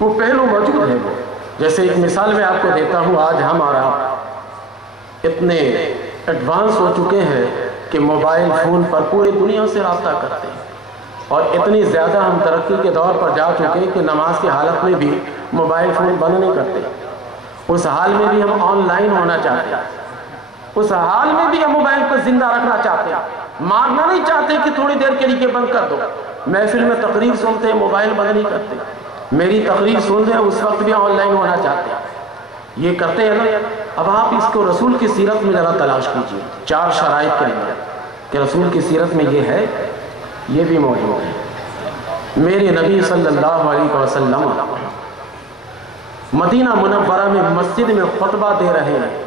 وہ پہلو موجود ہے وہ. جیسے ایک مثال میں آپ کو دیتا ہوں، آج ہم اور آپ اتنے ایڈوانس ہو چکے ہیں کہ موبائل فون پر پوری دنیا سے رابطہ کرتے ہیں، اور اتنی زیادہ ہم ترقی کے دور پر جا چکے ہیں کہ نماز کی حالت میں بھی موبائل فون بند نہیں کرتے. اس حال میں بھی ہم آن لائن ہونا چاہتے ہیں، اس حال میں بھی ہم موبائل کو زندہ رکھنا چاہتے ہیں، مارنا نہیں چاہتے کہ تھوڑی دیر کے لیے بند کر دو. محفل میں تقریر سنتے ہیں، موبائل بند نہیں کرتے. میری تقریر سن رہے ہیں، اس وقت بھی آن لائن ہونا چاہتے ہیں. یہ کرتے ہیں نا. اب آپ اس کو رسول کی سیرت میں ذرا تلاش کیجیے، 4 شرائط کے اندر کہ رسول کی سیرت میں یہ ہے، یہ بھی موجود ہے. میرے نبی صلی اللہ علیہ وسلم مدینہ منورہ میں مسجد میں خطبہ دے رہے ہیں،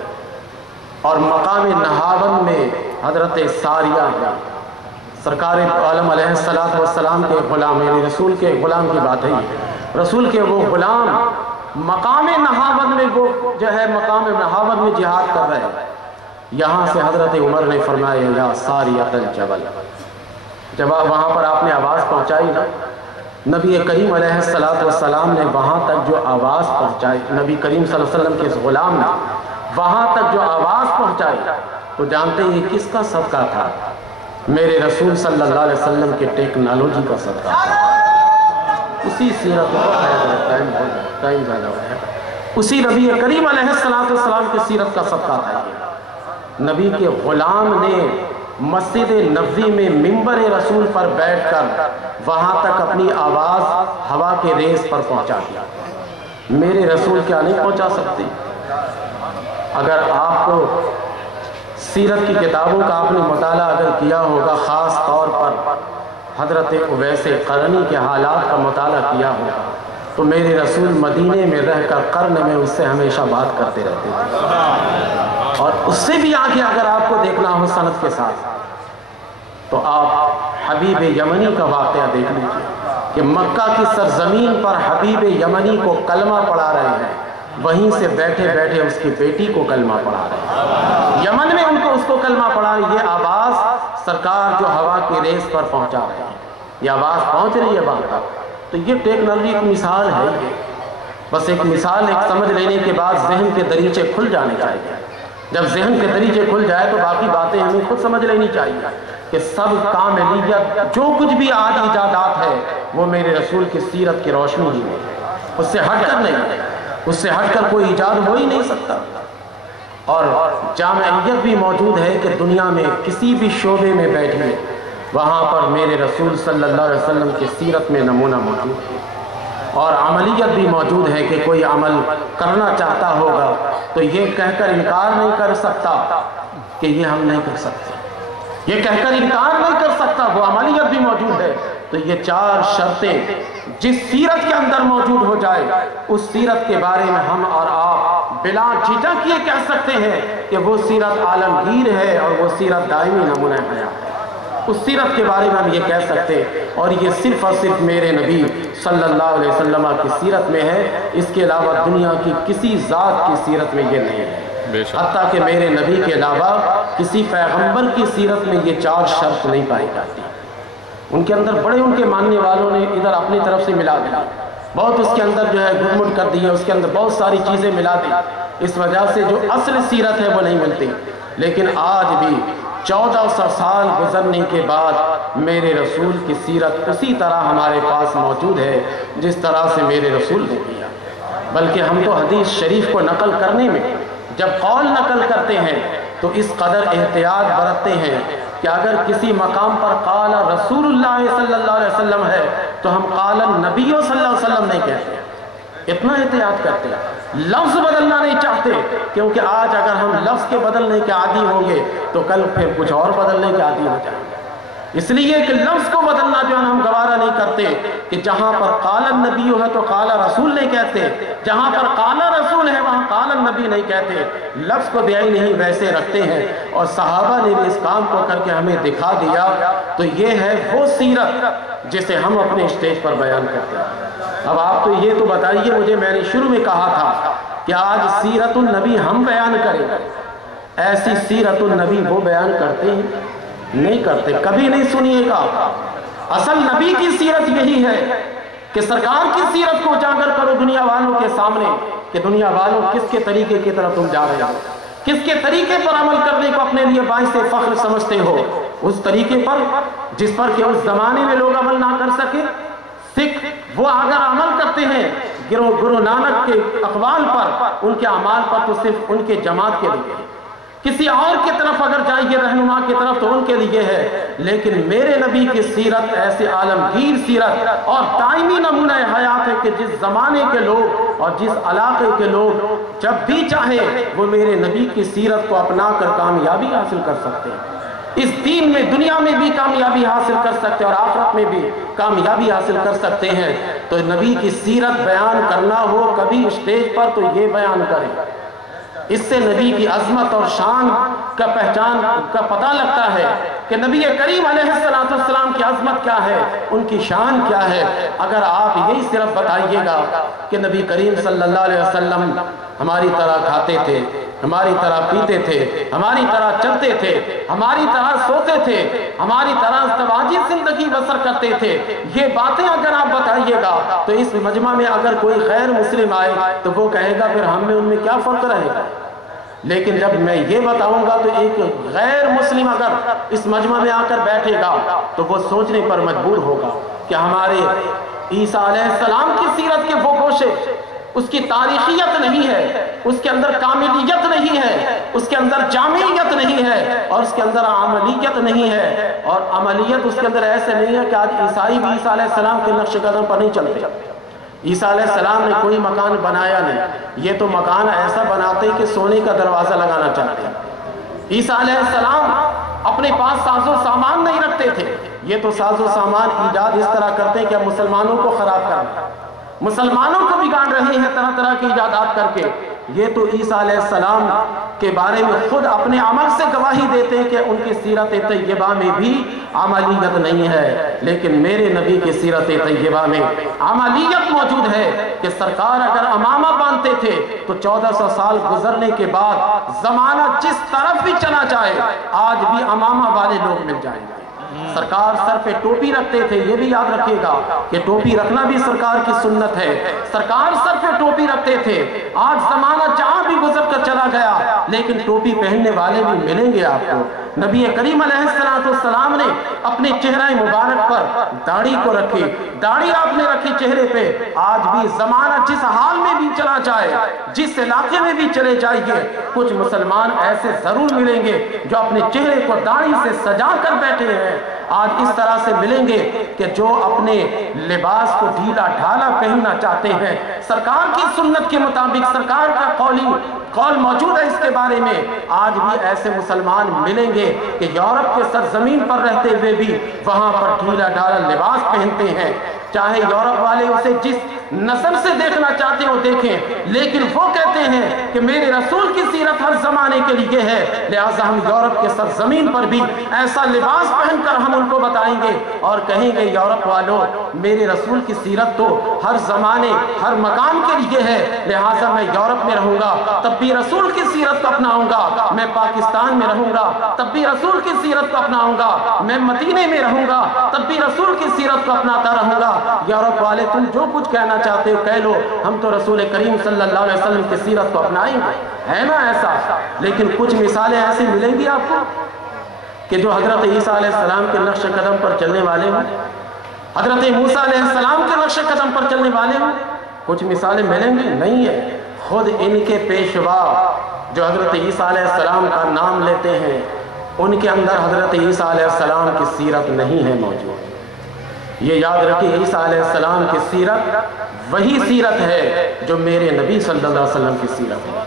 اور مقام نہاون میں حضرت ساریہ سرکار عالم علیہ السلام کے غلام، یعنی رسول کے غلام کی بات ہے. رسول کے وہ غلام مقام نہاون میں، وہ جو ہے مقام نہاون میں جہاد کر رہے ہیں. یہاں سے حضرت عمر نے فرمایا یا ساریۃ الجبل. جب وہاں پر آپ نے آواز پہنچائی نا، نبی کریم علیہ السلام نے وہاں تک جو آواز پہنچائی، نبی کریم صلی اللہ علیہ وسلم کے غلام نے وہاں تک جو آواز پہنچائی، تو جانتے ہیں یہ کس کا صدقہ تھا؟ میرے رسول صلی اللہ علیہ وسلم کے ٹیکنالوجی کا صدقہ تھا. اسی سیرت ٹائم زیادہ ہو ہے، اسی نبی کریم علیہ السلام کی سیرت کا صدقہ تھا. یہ نبی کے غلام نے مسجد نبوی میں منبر رسول پر بیٹھ کر وہاں تک اپنی آواز ہوا کے ریس پر پہنچا دیا. میرے رسول کیا نہیں پہنچا سکتے؟ اگر آپ کو سیرت کی کتابوں کا آپ نے مطالعہ اگر کیا ہوگا، خاص طور پر حضرت اویس قرنی کے حالات کا مطالعہ کیا ہوگا، تو میرے رسول مدینے میں رہ کر قرن میں اس سے ہمیشہ بات کرتے رہتے تھے. اور اس سے بھی آگے اگر آپ کو دیکھنا ہو سند کے ساتھ، تو آپ حبیب یمنی کا واقعہ دیکھ لیجیے کہ مکہ کی سرزمین پر حبیب یمنی کو کلمہ پڑھا رہے ہیں، وہیں سے بیٹھے بیٹھے اس کی بیٹی کو کلمہ پڑھا رہے ہیں. یمن میں اس کو کلمہ پڑھا رہے ہیں. یہ آواز سرکار جو ہوا کی ریس پر پہنچا رہے ہیں، یہ آواز پہنچ رہی ہے وہاں تک. تو یہ ٹیکنالوجی ایک مثال ہے. یہ بس ایک مثال، ایک سمجھ لینے کے بعد ذہن کے دریچے کھل جانے چاہیے. جب ذہن کے دریچے کھل جائے تو باقی باتیں ہمیں خود سمجھ لینی چاہیے کہ سب کاملیت، جو کچھ بھی آج ایجادات ہے، وہ میرے رسول کی سیرت کی روشنی ہی میں ہے. اس سے ہٹ کر نہیں، اس سے ہٹ کر کوئی ایجاد ہو ہی نہیں سکتا. اور جامعیت بھی موجود ہے کہ دنیا میں کسی بھی شعبے میں بیٹھیے، وہاں پر میرے رسول صلی اللہ علیہ وسلم کی سیرت میں نمونہ موجود ہے. اور عملیت بھی موجود ہے کہ کوئی عمل کرنا چاہتا ہوگا تو یہ کہہ کر انکار نہیں کر سکتا کہ یہ ہم نہیں کر سکتے، یہ کہہ کر انکار نہیں کر سکتا. وہ عملیت بھی موجود ہے. تو یہ 4 شرطیں جس سیرت کے اندر موجود ہو جائے، اس سیرت کے بارے میں ہم اور آپ بلا جھجک یہ کہہ سکتے ہیں کہ وہ سیرت عالمگیر ہے اور وہ سیرت دائمی نمونہ حیات ہے. اس سیرت کے بارے میں ہم یہ کہہ سکتے ہیں، اور یہ صرف اور صرف میرے نبی صلی اللہ علیہ وسلم کی سیرت میں ہے. اس کے علاوہ دنیا کی کسی ذات کی سیرت میں یہ نہیں ہے. حتیٰ کہ میرے نبی کے علاوہ کسی پیغمبر کی سیرت میں یہ 4 شرط نہیں پائی جاتی. ان کے اندر بڑے ان کے ماننے والوں نے ادھر اپنی طرف سے ملا دیا، بہت اس کے اندر جو ہے گھٹ کر دی ہے، اس کے اندر بہت ساری چیزیں ملا دی. اس وجہ سے جو اصل سیرت ہے وہ نہیں ملتی. لیکن آج بھی 1400 سال گزرنے کے بعد میرے رسول کی سیرت اسی طرح ہمارے پاس موجود ہے جس طرح سے میرے رسول نے کیا. بلکہ ہم تو حدیث شریف کو نقل کرنے میں جب قول نقل کرتے ہیں تو اس قدر احتیاط برتتے ہیں کہ اگر کسی مقام پر قال رسول اللہ صلی اللہ علیہ وسلم ہے تو ہم قال نبی صلی اللہ علیہ وسلم نہیں کہتے. اتنا احتیاط کرتے ہیں. لفظ بدلنا نہیں چاہتے، کیونکہ آج اگر ہم لفظ کے بدلنے کے عادی ہوں گے تو کل پھر کچھ اور بدلنے کے عادی ہو جائیں گے. اس لیے کہ لفظ کو بدلنا جو ہے ہم گوارا نہیں کرتے کہ جہاں پر قال النبی ہے تو قال رسول نہیں کہتے، جہاں پر قال رسول ہے وہاں قال النبی نہیں کہتے. لفظ کو بیائی نہیں ویسے رکھتے ہیں، اور صحابہ نے بھی اس کام کو کر کے ہمیں دکھا دیا. تو یہ ہے وہ سیرت جسے ہم اپنے اسٹیج پر بیان کرتے ہیں. اب آپ تو یہ تو بتائیے مجھے، میں نے شروع میں کہا تھا کہ آج سیرت النبی ہم بیان کریں، ایسی سیرت النبی وہ بیان کرتے ہیں؟ نہیں کرتے. کبھی نہیں سنیے گا. اصل نبی کی سیرت یہی ہے کہ سرکار کی سیرت کو اجاگر کرو دنیا والوں کے سامنے کہ دنیا والوں کس کے طریقے کی طرف تم جا رہے ہو، کس کے طریقے پر عمل کرنے کو اپنے لیے باعث فخر سمجھتے ہو، اس طریقے پر جس پر کہ اس زمانے میں لوگ عمل نہ کر سکے۔ سکھ وہ اگر عمل کرتے ہیں گرو نانک کے اقوال پر، ان کے اعمال پر، تو صرف ان کے جماعت کے لیے، کسی اور کی طرف اگر جائیے رہنما کی طرف تو ان کے لیے ہے، لیکن میرے نبی کی سیرت ایسے عالمگیر سیرت اور دائمی نمونہ حیات ہے کہ جس زمانے کے لوگ اور جس علاقے کے لوگ جب بھی چاہے وہ میرے نبی کی سیرت کو اپنا کر کامیابی حاصل کر سکتے ہیں، اس دین میں دنیا میں بھی کامیابی حاصل کر سکتے ہیں اور آخرت میں بھی کامیابی حاصل کر سکتے ہیں۔ تو نبی کی سیرت بیان کرنا ہو کبھی اسٹیج پر تو یہ بیان کریں، اس سے نبی کی عظمت اور شان کا پہچان کا پتہ لگتا ہے کہ نبی کریم علیہ السلام کی عظمت کیا ہے، ان کی شان کیا ہے۔ اگر آپ یہی صرف بتائیے گا کہ نبی کریم صلی اللہ علیہ وسلم ہماری طرح کھاتے تھے، ہماری طرح پیتے تھے، ہماری طرح چلتے تھے، ہماری طرح سوتے تھے، ہماری طرح ازدواجی زندگی بسر کرتے تھے، یہ باتیں اگر آپ بتائیے گا تو اس مجمع میں اگر کوئی غیر مسلم آئے تو وہ کہے گا پھر ہم میں ان میں کیا فرق رہے گا۔ لیکن جب میں یہ بتاؤں گا تو ایک غیر مسلم اگر اس مجمع میں آ کر بیٹھے گا تو وہ سوچنے پر مجبور ہوگا کہ ہمارے عیسیٰ علیہ السلام کی سیرت کے وہ گوشے، اس کی تاریخیت نہیں ہے، اس کے اندر کاملیت نہیں ہے، اس کے اندر جامعیت نہیں ہے، اور اس کے اندر عملیت نہیں ہے، اور عملیت اس کے اندر ایسے نہیں ہے کہ آج عیسائی بھی عیسیٰ علیہ السلام کے نقش قدم پر نہیں چلتے۔ عیسیٰ علیہ السلام نے کوئی مکان بنایا نہیں، یہ تو مکان ایسا بناتے کہ سونے کا دروازہ لگانا چاہتے ہیں۔ عیسیٰ علیہ السلام اپنے پاس ساز و سامان نہیں رکھتے تھے، یہ تو ساز و سامان ایجاد اس طرح کرتے ہیں کہ اب مسلمانوں کو خراب کرنا، مسلمانوں کو بگاڑ رہے ہیں طرح طرح کی ایجادات کر کے۔ یہ تو عیسیٰ علیہ السلام کے بارے میں خود اپنے عمل سے گواہی دیتے ہیں کہ ان کی سیرت طیبہ میں بھی عملیت نہیں ہے، لیکن میرے نبی کی سیرت طیبہ میں عملیت موجود ہے کہ سرکار اگر امامہ باندھتے تھے تو 1400 سال گزرنے کے بعد زمانہ جس طرف بھی چلا جائے آج بھی امامہ والے لوگ مل جائیں گے۔ سرکار سر پہ ٹوپی رکھتے تھے، یہ بھی یاد رکھیے گا کہ ٹوپی رکھنا بھی سرکار کی سنت ہے، سرکار سر پہ ٹوپی رکھتے تھے۔ آج زمانہ جہاں بھی گزر کر چلا گیا لیکن ٹوپی پہننے والے بھی ملیں گے آپ کو۔ نبی کریم علیہ السلام نے اپنے چہرہ مبارک پر داڑھی کو رکھی، داڑھی آپ نے رکھی چہرے پہ۔ آج بھی زمانہ جس حال میں بھی چلا جائے، جس علاقے میں بھی چلے جائیے، کچھ مسلمان ایسے ضرور ملیں گے جو اپنے چہرے کو داڑھی سے سجا کر بیٹھے ہیں۔ آج اس طرح سے ملیں گے کہ جو اپنے لباس کو ڈھیلا ڈھالا پہننا چاہتے ہیں، سرکار کی سنت کے مطابق سرکار کا قول موجود ہے اس کے بارے میں۔ آج بھی ایسے مسلمان ملیں گے کہ یورپ کے سرزمین پر رہتے ہوئے بھی وہاں پر ڈھیلا ڈھالا لباس پہنتے ہیں، چاہے یورپ والے اسے جس نظر سے دیکھنا چاہتے ہیں وہ دیکھیں، لیکن وہ کہتے ہیں کہ میرے رسول کی سیرت ہر زمانے کے لیے ہے، لہٰذا ہم یورپ کے سرزمین پر بھی ایسا لباس پہن کر ہم ان کو بتائیں گے اور کہیں گے یورپ والوں میرے رسول کی سیرت تو ہر زمانے ہر مقام کے لیے ہے، لہٰذا میں یورپ میں رہوں گا تب بھی رسول کی سیرت کو اپناؤں گا، میں پاکستان میں رہوں گا تب بھی رسول کی سیرت کو اپناؤں گا، میں مدینے میں رہوں گا تب بھی رسول کی سیرت کو اپناتا رہوں گا۔ یورپ والے تم جو کچھ کہنا چاہتے ہو کہہ لو، ہم تو رسول کریم صلی اللہ علیہ وسلم کی سیرت کو اپنائیں گے، ہے نا ایسا؟ لیکن کچھ مثالیں ایسی ملیں گی آپ کو کہ جو حضرت عیسیٰ علیہ السلام کے نقش قدم پر چلنے والے ہوں، حضرت موسیٰ علیہ السلام کے نقش قدم پر چلنے والے ہوں؟ کچھ مثالیں ملیں گی؟ نہیں ہے۔ خود ان کے پیشوا جو حضرت عیسیٰ علیہ السلام کا نام لیتے ہیں ان کے اندر حضرت عیسیٰ علیہ السلام کی سیرت نہیں ہے موجود۔ یہ یاد رکھیں عیسیٰ علیہ السلام کی سیرت وہی سیرت ہے جو میرے نبی صلی اللہ علیہ وسلم کی سیرت ہے۔